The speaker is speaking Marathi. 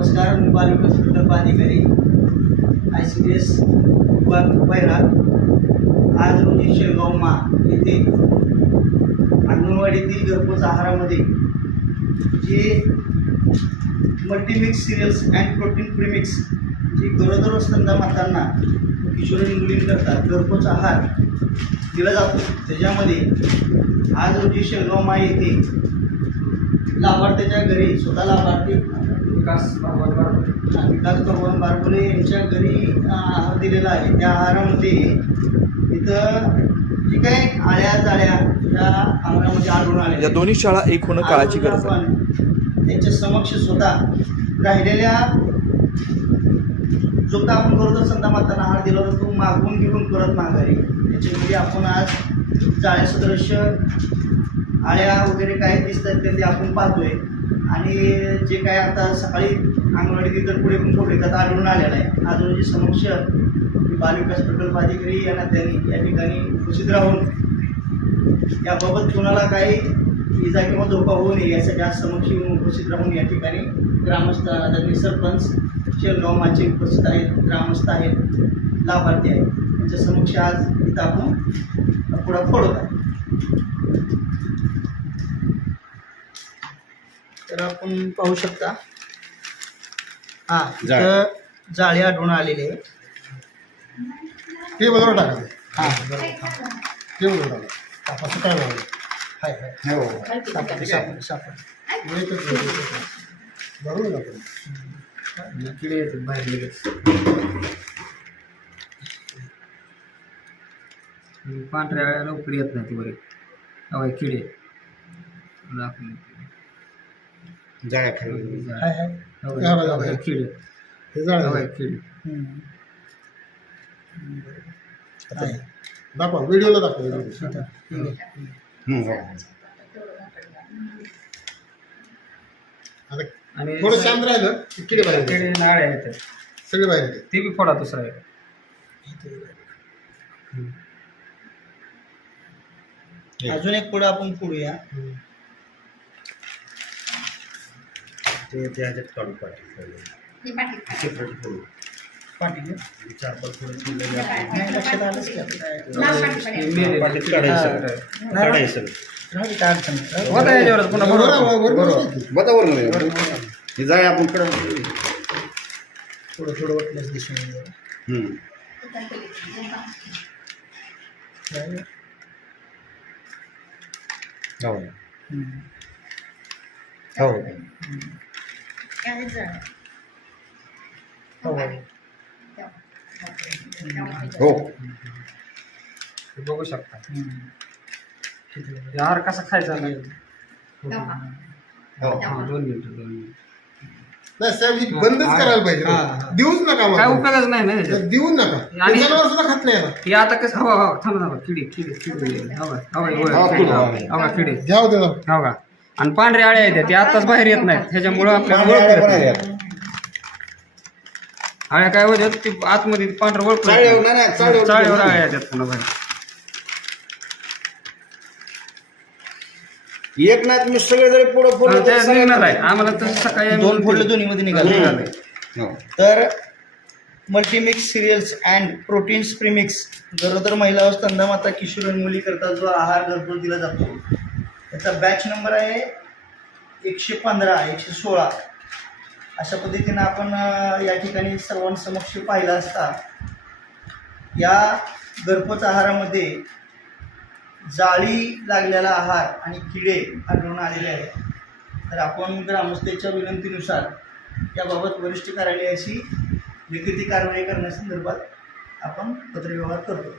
नमस्कार मी बालविकास प्रकल्प अधिकारी आय सी डी एस पैरा आज रोजी शेळगाव मा येथे अंगणवाडीतील घरपोच आहारामध्ये जे multimix cereals and protein premix जे गरोदर व मातांना किशोरी मुलींकरता घरपोच आहार दिला जातो. त्याच्यामध्ये आज रोजी शेळगाव मा येथे लाभार्थ्याच्या घरी स्वतः लाभार्थी विकास भगवान बाबा विकास भगवान बारबोले यांच्या घरी आहार दिलेला आहे. त्या आहारामध्ये इथं जे काही आळ्या जाळ्या या आहारामध्ये आढळून आल्या. या दोन्ही शाळा एक होणं काळाची गरज आहे. त्यांच्या समक्ष स्वतः राहिलेल्या जो का आपण गरोदर संता मातांना आहार दिला होता तो मागवून घेऊन परत माघारी. त्याच्यामध्ये आपण आज जाळ्या सदृश्य आळ्या वगैरे काय दिसतात ते ते आपण पाहतोय. आणि जे काय आता सकाळी अंगणवाडी तिथं पुढे पण फोटो आढळून आलेला आहे. आज समक्ष बालविकास प्रकल्प अधिकारी या नात्याने या ठिकाणी उपस्थित राहून याबाबत कोणाला काही इजा किंवा धोका होऊ नये यासाठी आज समक्ष येऊन उपस्थित राहून या ठिकाणी ग्रामस्थ आदरणीय सरपंच शेरगाव माझे उपस्थित आहेत ग्रामस्थ आहेत लाभार्थी आहेत. त्यांच्या समक्ष आज इथं आपण पुढा फोडत आहे तर आपण पाहू शकता. हा इथं जाळी आढळून आलेली आहे ते बरोबर टाकायचं हा बरोबर. ते बरोबर टाका. काय बरोबर हाय हाय. सापडलं सापडलं सापडलं एकच मिनिट. बरोबर टाका किडे येतात बाहेर लगेच. पांढऱ्या लवकर येत नाही वर हवाय किडे. दाखवले. जाळ्या खाली हाय. हाय. किडे हे जाळ्या किडे दाखवा व्हिडिओला दाखवा आता, ठीक आहे. आता आणि थोडं शांत राहिलं की किडे बाहेर येतात. किडे नाळ्या येतात सगळे बाहेर येते ते बी फोडा दुसरा आहे अजून एक पुढं आपण पुढूया ते त्याच्यात काढून पाठी. चार पाच थोडं लक्षात आलंच. पाठीत काढायचं. काढायचं. हे जाय आपण कडं थोडं थोडं दिसून? हो. हो. हो. हो. हे बघू शकता. हे आहार कसा खायचा नाही. हो. हा, दोन मिनिटं दोन मिनिटं. नाही साहेब ही बंदच करायला पाहिजे. हा, हा. देऊच नका काय उपयोगच नाही ना ह्याच्यात देऊच नका. आणि- जनावर सुद्धा खात नाही आता हे आता कसं हवा हवा थांबा थांबा किडे किडे किडे. हवा हवा हवा, किडे, हवा. हवा किडे. घ्या हो का आणि पांढऱ्या आळ्या येतात ते. आताच बाहेर येत नाहीत. ह्याच्यामुळं आपल्याला ओळख आळ्या पण आहेत. काय होतात ते आतमध्ये पांढरं ओळख चाळीवर नाही, नाही, चाळीवर- चाळीवर आळ्या येतात पुन्हा बाहेर. एक नाही मी सगळे जरी पुढं आणि पुढं ते निघणार आहे. आम्हाला तर सकाळी दोन फोडले दोन्हीमध्ये निघाले. निघाले. हो. तर multimix cereals and proteins premix गरोदर महिला व स्तंभमाता किशोर आणि मुलीकरता जो आहार घरपोच दिला जातो. त्याचा बॅच नंबर आहे एकशे पंधरा एकशे सोळा. अशा पद्धतीनं आपण या ठिकाणी सर्वांसमक्ष पाहिला असता या घरपोच आहारामध्ये जाळी लागलेला आहार आणि किडे आढळून आलेले आहेत. तर आपण ग्रामस्थेच्या विनंतीनुसार याबाबत वरिष्ठ कार्यालयाशी लिखिती कारवाई करण्यासंदर्भात आपण पत्रव्यवहार करतो